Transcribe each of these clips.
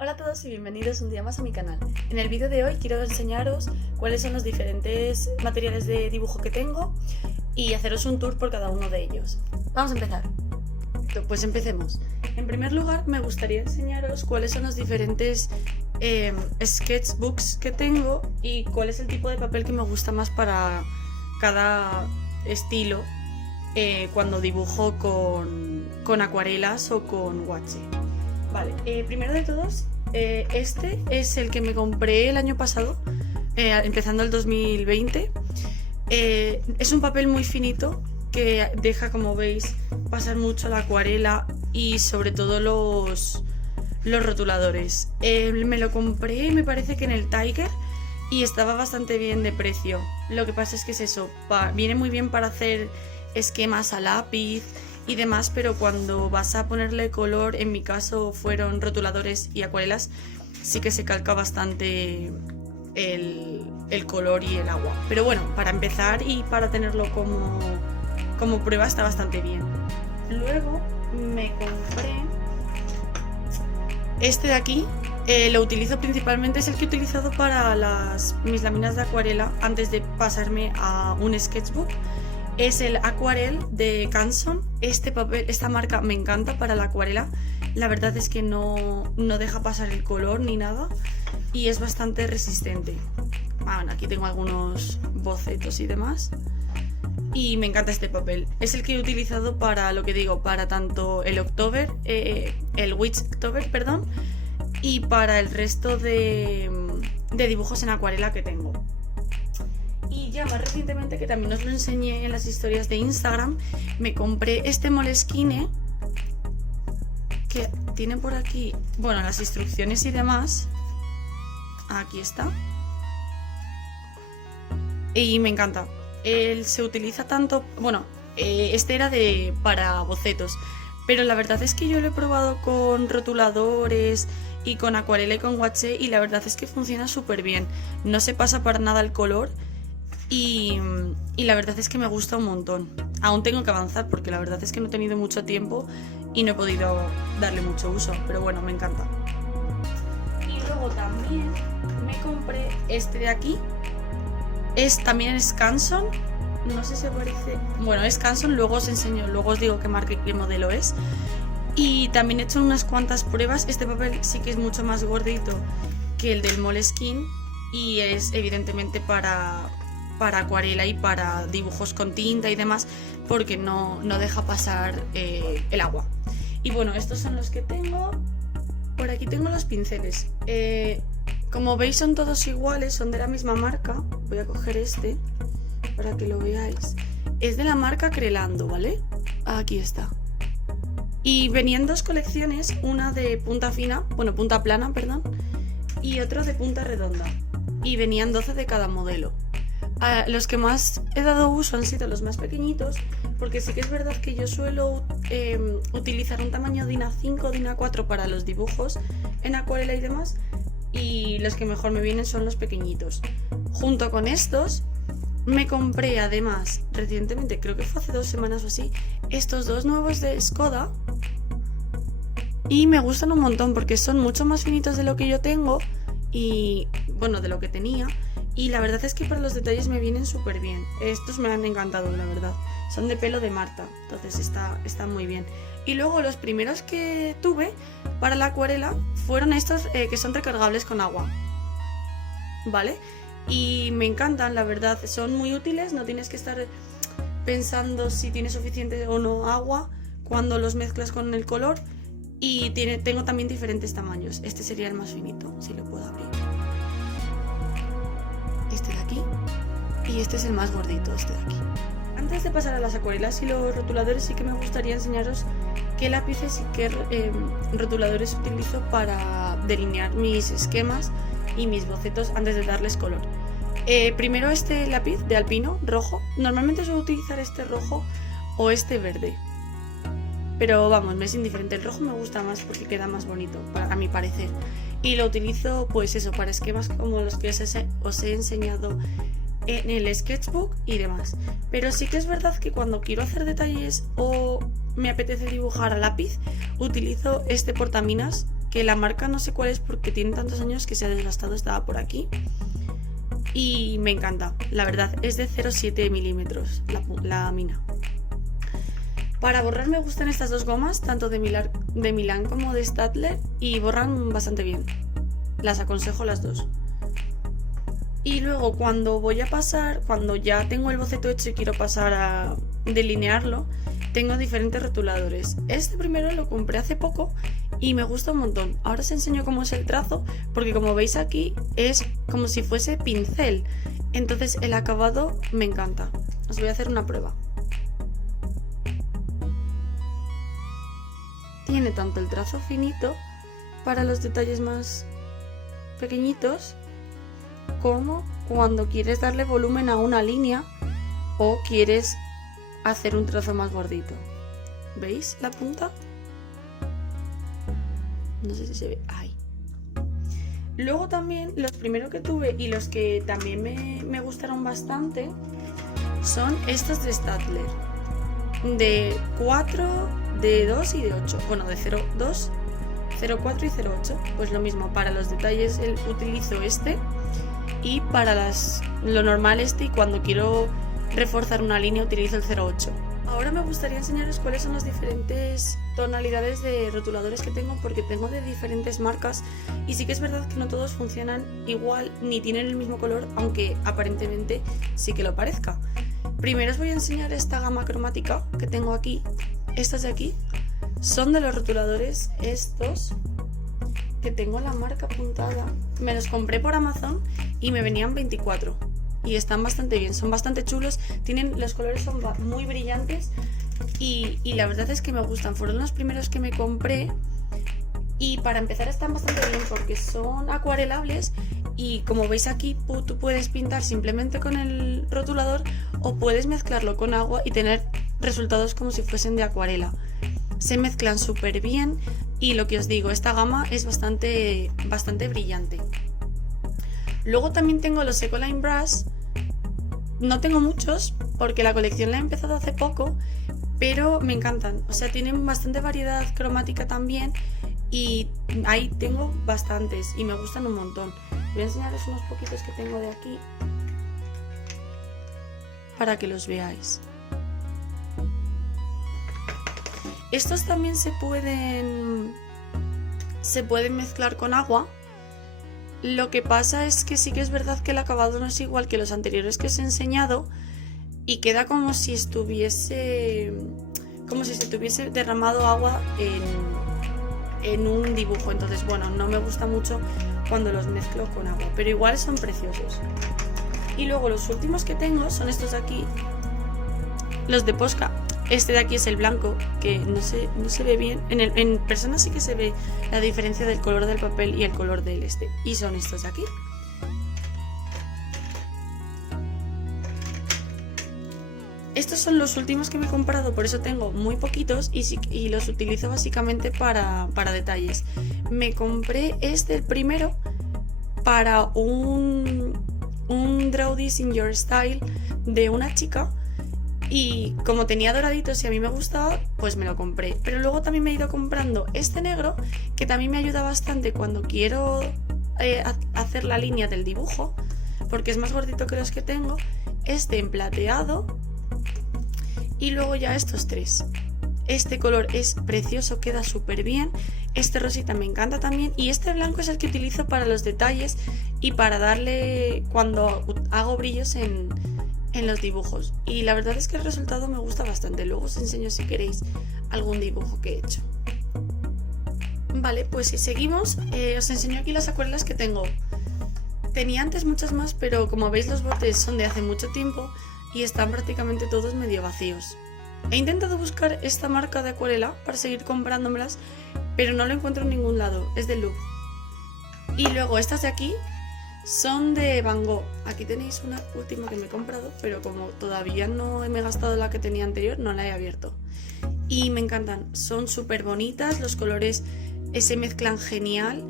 Hola a todos y bienvenidos un día más a mi canal. En el vídeo de hoy quiero enseñaros cuáles son los diferentes materiales de dibujo que tengo y haceros un tour por cada uno de ellos. Vamos a empezar. Pues empecemos. En primer lugar me gustaría enseñaros cuáles son los diferentes sketchbooks que tengo y cuál es el tipo de papel que me gusta más para cada estilo cuando dibujo con acuarelas o con guache. Vale, primero de todos, este es el que me compré el año pasado, empezando el 2020. Es un papel muy finito que deja, como veis, pasar mucho la acuarela y sobre todo los rotuladores. Me lo compré, me parece que en el Tiger, y estaba bastante bien de precio. Lo que pasa es que es eso, viene muy bien para hacer esquemas a lápiz y demás, pero cuando vas a ponerle color, en mi caso fueron rotuladores y acuarelas, sí que se calca bastante el color y el agua. Pero bueno, para empezar y para tenerlo como prueba está bastante bien. Luego me compré este de aquí. Lo utilizo principalmente, es el que he utilizado para mis láminas de acuarela antes de pasarme a un sketchbook. Es el Aquarelle de Canson. Esta marca me encanta para la acuarela. La verdad es que no deja pasar el color ni nada y es bastante resistente. Bueno, aquí tengo algunos bocetos y demás. Y me encanta este papel. Es el que he utilizado para lo que digo, para tanto el Witchtober, perdón, y para el resto de dibujos en acuarela que tengo. Y ya más recientemente, que también os lo enseñé en las historias de Instagram, me compré este Moleskine, que tiene por aquí, bueno, las instrucciones y demás. Aquí está. Y me encanta. Él se utiliza tanto, bueno, este era para bocetos, pero la verdad es que yo lo he probado con rotuladores y con acuarela y con guache y la verdad es que funciona súper bien. No se pasa para nada el color. Y la verdad es que me gusta un montón. Aún tengo que avanzar porque la verdad es que no he tenido mucho tiempo y no he podido darle mucho uso, pero bueno, me encanta. Y luego también me compré este de aquí. También es Canson. No sé si parece... Bueno, es Canson, luego os enseño, luego os digo qué marca y qué modelo es. Y también he hecho unas cuantas pruebas. Este papel sí que es mucho más gordito que el del Moleskine y es evidentemente para acuarela y para dibujos con tinta y demás, porque no deja pasar el agua. Y bueno, estos son los que tengo. Por aquí tengo los pinceles. Como veis son todos iguales, son de la misma marca. Voy a coger este para que lo veáis. Es de la marca Crelando, ¿vale? Aquí está. Y venían dos colecciones, una de punta fina, bueno, punta plana, perdón, y otra de punta redonda. Y venían 12 de cada modelo. Los que más he dado uso han sido los más pequeñitos, porque sí que es verdad que yo suelo utilizar un tamaño DIN A5 o DIN A4 para los dibujos en acuarela y demás, y los que mejor me vienen son los pequeñitos. Junto con estos me compré además recientemente, creo que fue hace 2 semanas o así, estos dos nuevos de Skoda, y me gustan un montón porque son mucho más finitos de lo que yo tengo y bueno, de lo que tenía. Y la verdad es que para los detalles me vienen súper bien. Estos me han encantado, la verdad. Son de pelo de Marta, entonces está muy bien. Y luego los primeros que tuve para la acuarela fueron estos que son recargables con agua, ¿vale? Y me encantan, la verdad. Son muy útiles, no tienes que estar pensando si tienes suficiente o no agua cuando los mezclas con el color. Y tengo también diferentes tamaños. Este sería el más finito, si lo puedo abrir. Este de aquí, y este es el más gordito, este de aquí. Antes de pasar a las acuarelas y los rotuladores, sí que me gustaría enseñaros qué lápices y qué rotuladores utilizo para delinear mis esquemas y mis bocetos antes de darles color. Primero este lápiz de Alpino, rojo. Normalmente suelo utilizar este rojo o este verde, pero vamos, me es indiferente. El rojo me gusta más porque queda más bonito, a mi parecer. Y lo utilizo pues eso, para esquemas como los que os he enseñado en el sketchbook y demás. Pero sí que es verdad que cuando quiero hacer detalles o me apetece dibujar a lápiz, utilizo este portaminas que la marca no sé cuál es porque tiene tantos años que se ha desgastado, estaba por aquí. Y me encanta, la verdad, es de 0,7 milímetros la mina. Para borrar me gustan estas dos gomas, tanto de Milán como de Staedtler, y borran bastante bien. Las aconsejo las dos. Y luego cuando voy a pasar, cuando ya tengo el boceto hecho y quiero pasar a delinearlo, tengo diferentes rotuladores. Este primero lo compré hace poco y me gusta un montón. Ahora os enseño cómo es el trazo, porque como veis aquí es como si fuese pincel. Entonces el acabado me encanta. Os voy a hacer una prueba. Tiene tanto el trazo finito para los detalles más pequeñitos, como cuando quieres darle volumen a una línea o quieres hacer un trazo más gordito. ¿Veis la punta? No sé si se ve. Ahí. Luego también los primeros que tuve y los que también me gustaron bastante son estos de Staedtler. De 4, de 2 y de 8. Bueno, de 0,2, 0,4 y 0,8. Pues lo mismo, para los detalles utilizo este. Y para lo normal este, y cuando quiero reforzar una línea utilizo el 0,8. Ahora me gustaría enseñaros cuáles son las diferentes tonalidades de rotuladores que tengo, porque tengo de diferentes marcas y sí que es verdad que no todos funcionan igual ni tienen el mismo color, aunque aparentemente sí que lo parezca. Primero os voy a enseñar esta gama cromática que tengo aquí. Estas de aquí son de los rotuladores estos que tengo la marca apuntada. Me los compré por Amazon y me venían 24 y están bastante bien, son bastante chulos, los colores son muy brillantes y la verdad es que me gustan. Fueron los primeros que me compré y para empezar están bastante bien porque son acuarelables y como veis aquí tú puedes pintar simplemente con el rotulador o puedes mezclarlo con agua y tener resultados como si fuesen de acuarela. Se mezclan súper bien y lo que os digo, esta gama es bastante brillante. Luego también tengo los Ecoline Brush. No tengo muchos porque la colección la he empezado hace poco, pero me encantan. O sea, tienen bastante variedad cromática también y ahí tengo bastantes y me gustan un montón. Voy a enseñaros unos poquitos que tengo de aquí para que los veáis. Estos también se pueden mezclar con agua. Lo que pasa es que sí que es verdad que el acabado no es igual que los anteriores que os he enseñado y queda como si se tuviese derramado agua en un dibujo. Entonces, bueno, no me gusta mucho cuando los mezclo con agua, pero igual son preciosos. Y luego los últimos que tengo son estos de aquí, los de Posca. Este de aquí es el blanco, que no se ve bien. En persona sí que se ve la diferencia del color del papel y el color del este. Y son estos de aquí. Estos son los últimos que me he comprado, por eso tengo muy poquitos y los utilizo básicamente para detalles. Me compré el primero para un Draw This in Your Style de una chica. Y como tenía doraditos y a mí me gustaba, pues me lo compré. Pero luego también me he ido comprando este negro, que también me ayuda bastante cuando quiero hacer la línea del dibujo, porque es más gordito que los que tengo. Este en plateado y luego ya estos tres. Este color es precioso, queda súper bien. Este rosita me encanta también. Y este blanco es el que utilizo para los detalles y para darle cuando hago brillos en los dibujos, y la verdad es que el resultado me gusta bastante. Luego os enseño si queréis algún dibujo que he hecho. Vale, pues si seguimos, os enseño aquí las acuarelas que tengo. Tenía antes muchas más, pero como veis los botes son de hace mucho tiempo y están prácticamente todos medio vacíos. He intentado buscar esta marca de acuarela para seguir comprándomelas, pero no lo encuentro en ningún lado, es de Louvre. Y luego estas de aquí son de Van Gogh. Aquí tenéis una última que me he comprado, pero como todavía no me he gastado la que tenía anterior, no la he abierto. Y me encantan, son súper bonitas, los colores se mezclan genial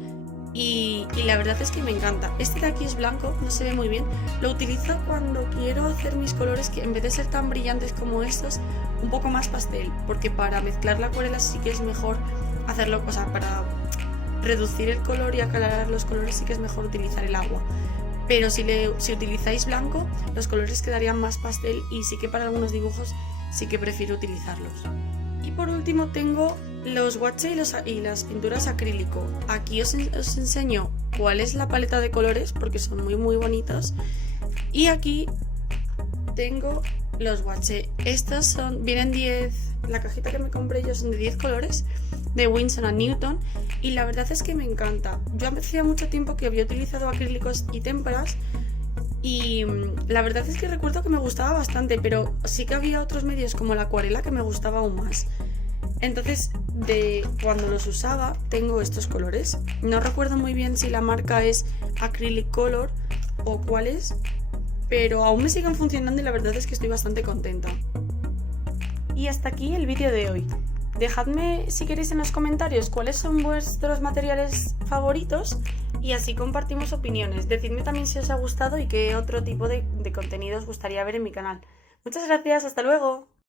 y la verdad es que me encanta. Este de aquí es blanco, no se ve muy bien. Lo utilizo cuando quiero hacer mis colores, que en vez de ser tan brillantes como estos, un poco más pastel, porque para mezclar la acuarela sí que es mejor hacerlo, o sea, reducir el color y aclarar los colores sí que es mejor utilizar el agua. Pero si utilizáis blanco, los colores quedarían más pastel y sí que para algunos dibujos sí que prefiero utilizarlos. Y por último tengo los guache y las pinturas acrílico. Aquí os enseño cuál es la paleta de colores porque son muy bonitas. Y aquí tengo los guache. Estos vienen 10, la cajita que me compré yo son de 10 colores de Winsor & Newton y la verdad es que me encanta. Yo hacía mucho tiempo que había utilizado acrílicos y témparas y la verdad es que recuerdo que me gustaba bastante, pero sí que había otros medios como la acuarela que me gustaba aún más. Entonces, de cuando los usaba, tengo estos colores. No recuerdo muy bien si la marca es Acrylic Color o cuál es, pero aún me siguen funcionando y la verdad es que estoy bastante contenta. Y hasta aquí el vídeo de hoy. Dejadme si queréis en los comentarios cuáles son vuestros materiales favoritos y así compartimos opiniones. Decidme también si os ha gustado y qué otro tipo de contenido os gustaría ver en mi canal. Muchas gracias, hasta luego.